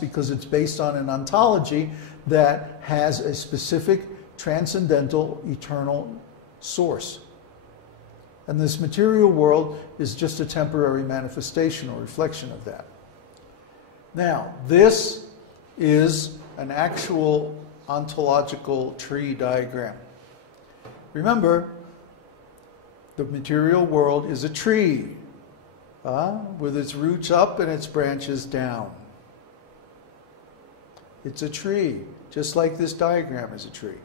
because it's based on an ontology that has a specific transcendental eternal source. And this material world is just a temporary manifestation or reflection of that. Now, this is an actual ontological tree diagram. Remember, the material world is a tree with its roots up and its branches down. It's a tree, just like this diagram is a tree.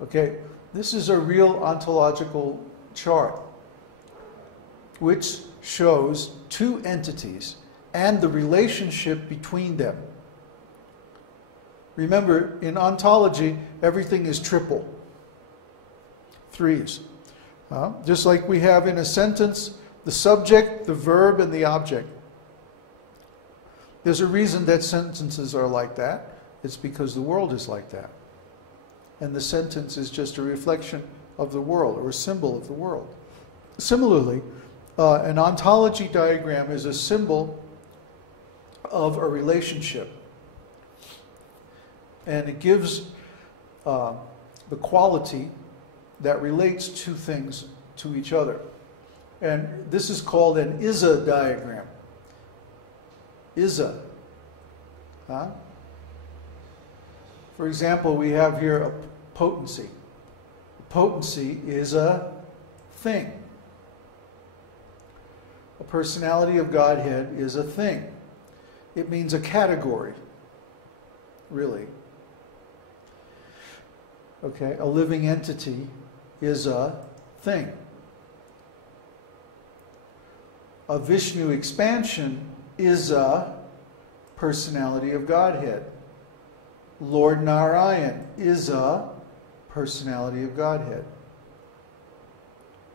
Okay, this is a real ontological chart which shows two entities and the relationship between them. Remember, in ontology, everything is triple. Threes. Just like we have in a sentence, the subject, the verb, and the object. There's a reason that sentences are like that. It's because the world is like that. And the sentence is just a reflection of the world, or a symbol of the world. Similarly, an ontology diagram is a symbol of a relationship. And it gives the quality that relates two things to each other. And this is called an ISA diagram. ISA. For example, we have here a potency. Potency is a thing. A personality of Godhead is a thing. It means a category, really. Okay, a living entity is a thing. A Vishnu expansion is a personality of Godhead. Lord Narayan is a personality of Godhead.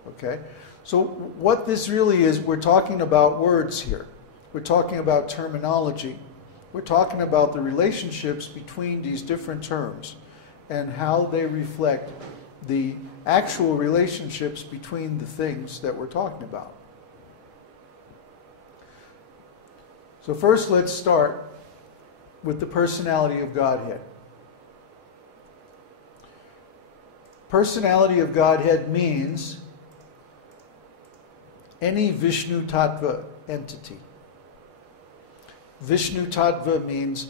Okay? So what this really is, we're talking about words here. We're talking about terminology. We're talking about the relationships between these different terms and how they reflect the actual relationships between the things that we're talking about. So first, let's start with the personality of Godhead. Personality of Godhead means any Vishnu Tattva entity. Vishnu Tattva means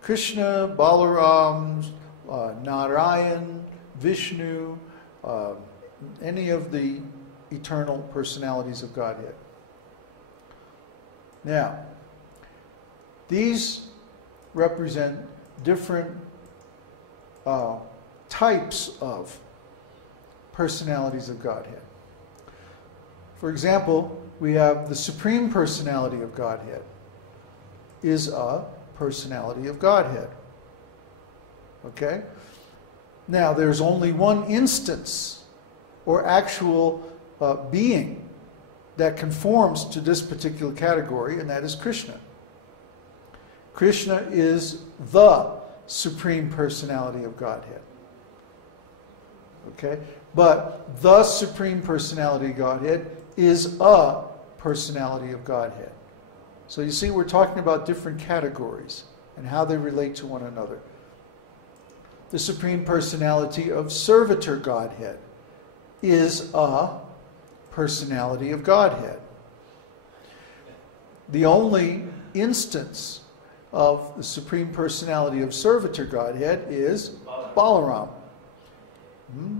Krishna, Balaram, Narayan, Vishnu, any of the eternal personalities of Godhead. Now, these represent different types of personalities of Godhead. For example, we have the Supreme Personality of Godhead is a personality of Godhead. Okay? Now, there's only one instance or actual being that conforms to this particular category, and that is Krishna. Krishna is the Supreme Personality of Godhead. Okay? But the Supreme Personality of Godhead is a personality of Godhead. So you see, we're talking about different categories and how they relate to one another. The Supreme Personality of Servitor Godhead is a personality of Godhead. The only instance of the Supreme Personality of Servitor Godhead is Balaram.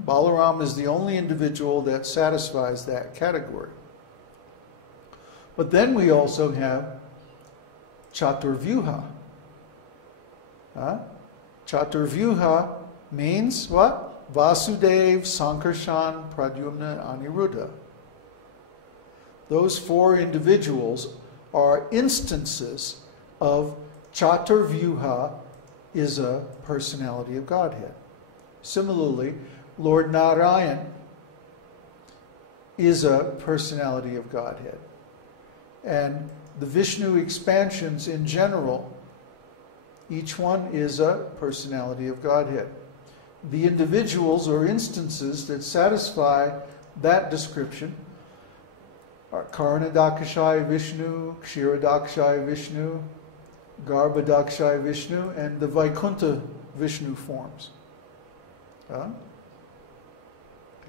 Balaram is the only individual that satisfies that category. But then we also have Chaturvyuha. Chaturvyuha means what? Vasudev, Sankarshan, Pradyumna, Aniruddha. Those four individuals are instances of Chaturvyuha is a personality of Godhead. Similarly, Lord Narayan is a personality of Godhead. And the Vishnu expansions in general, each one is a personality of Godhead. The individuals or instances that satisfy that description are Karanadakashaya Vishnu, Kshiradakashaya Vishnu, Garbhodakshaya Vishnu, and the Vaikuntha Vishnu forms.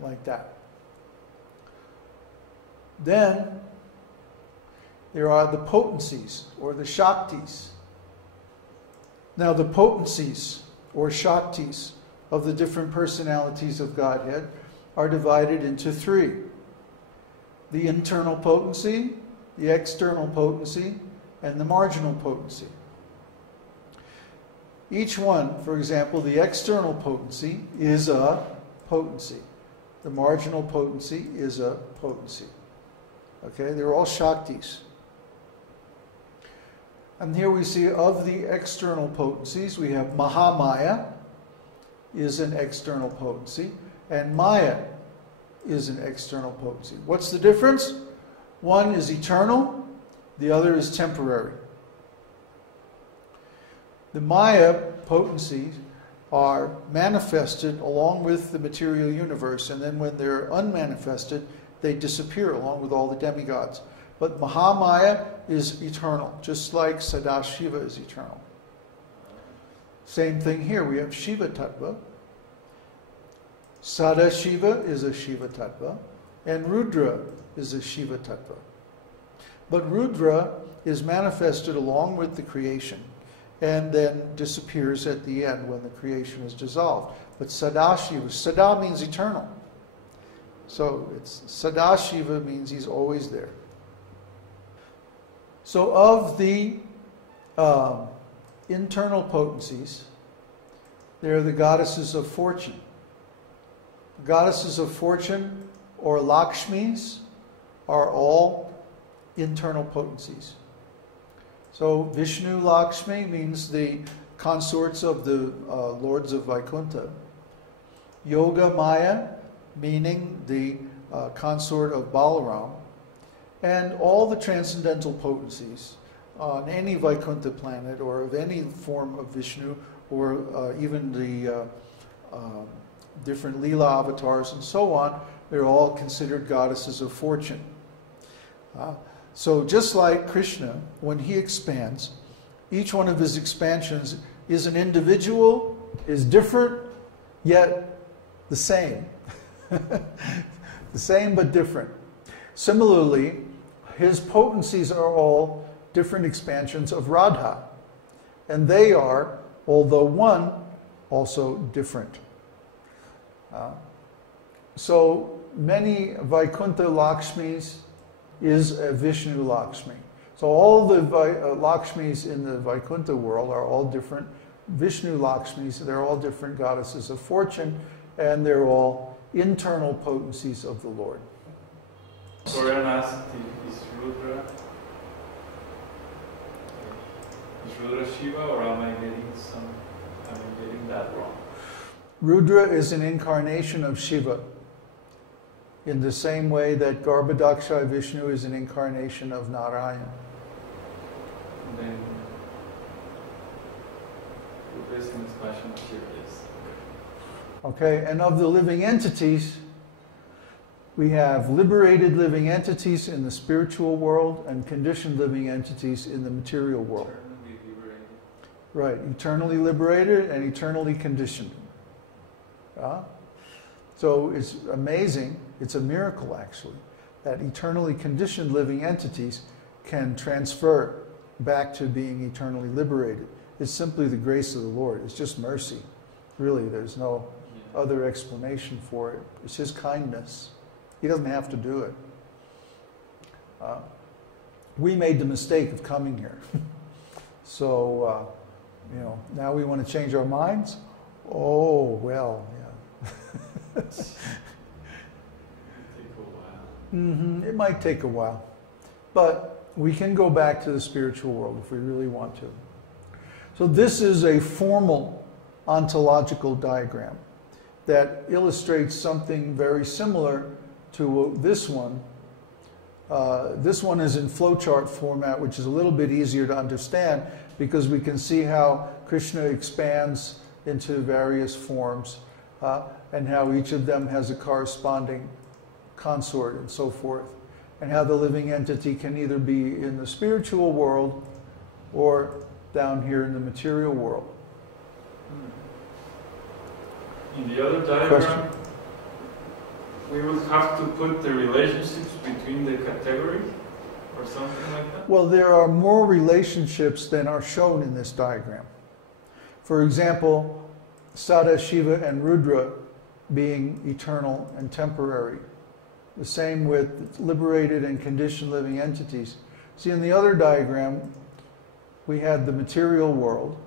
Like that. Then there are the potencies, or the Shaktis. Now the potencies, or Shaktis, of the different personalities of Godhead are divided into three. The internal potency, the external potency, and the marginal potency. Each one, for example, the external potency is a potency. The marginal potency is a potency. Okay, they're all Shaktis. And here we see of the external potencies, we have Mahamaya is an external potency, and Maya is an external potency. What's the difference? One is eternal, the other is temporary. The Maya potencies are manifested along with the material universe, and then when they're unmanifested, they disappear along with all the demigods. But Mahamaya is eternal, just like Sadashiva is eternal. Same thing here, we have Shiva Tattva. Sadashiva is a Shiva Tattva, and Rudra is a Shiva Tattva. But Rudra is manifested along with the creation, and then disappears at the end when the creation is dissolved. But Sadashiva, Sada means eternal. So it's Sadashiva means he's always there. So of the internal potencies, there are the goddesses of fortune. Goddesses of fortune, or Lakshmis, are all internal potencies. So Vishnu Lakshmi means the consorts of the lords of Vaikuntha. Yoga Maya, meaning the consort of Balaram. And all the transcendental potencies on any Vaikuntha planet, or of any form of Vishnu, or even the different Leela avatars and so on, they're all considered goddesses of fortune. So just like Krishna, when he expands, each one of his expansions is an individual, is different, yet the same. The same but different. Similarly, his potencies are all different expansions of Radha. And they are, although one, also different. So many Vaikuntha Lakshmis is a Vishnu Lakshmi. So all the Lakshmis in the Vaikuntha world are all different Vishnu Lakshmis. They're all different goddesses of fortune, and they're all internal potencies of the Lord. Florian asked, is Rudra Shiva, or am I getting that wrong? Rudra is an incarnation of Shiva, in the same way that Garbhodakshaya Vishnu is an incarnation of Narayan. And then Rudra is an expression of Shiva. Okay, and of the living entities, we have liberated living entities in the spiritual world and conditioned living entities in the material world. Eternally liberated. Right, eternally liberated and eternally conditioned. So it's amazing, it's a miracle actually, that eternally conditioned living entities can transfer back to being eternally liberated. It's simply the grace of the Lord. It's just mercy. Really, there's no other explanation for it. It's His kindness. He doesn't have to do it. We made the mistake of coming here. So, now we want to change our minds? Oh, well, yeah. It might take a while. But we can go back to the spiritual world if we really want to. So this is a formal ontological diagram that illustrates something very similar to this one. This one is in flowchart format, which is a little bit easier to understand because we can see how Krishna expands into various forms and how each of them has a corresponding consort and so forth, and how the living entity can either be in the spiritual world or down here in the material world. In the other diagram, Question? we will have to put the relationships between the categories or something like that? Well, there are more relationships than are shown in this diagram. For example, Sada, Shiva, and Rudra being eternal and temporary. The same with liberated and conditioned living entities. See, in the other diagram, we had the material world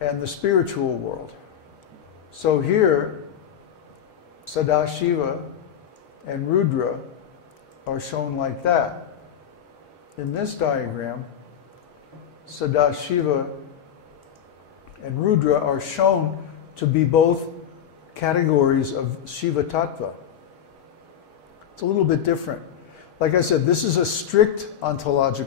and the spiritual world. So here, Sadashiva and Rudra are shown like that. In this diagram, Sadashiva and Rudra are shown to be both categories of Shiva Tattva. It's a little bit different. Like I said, this is a strict ontological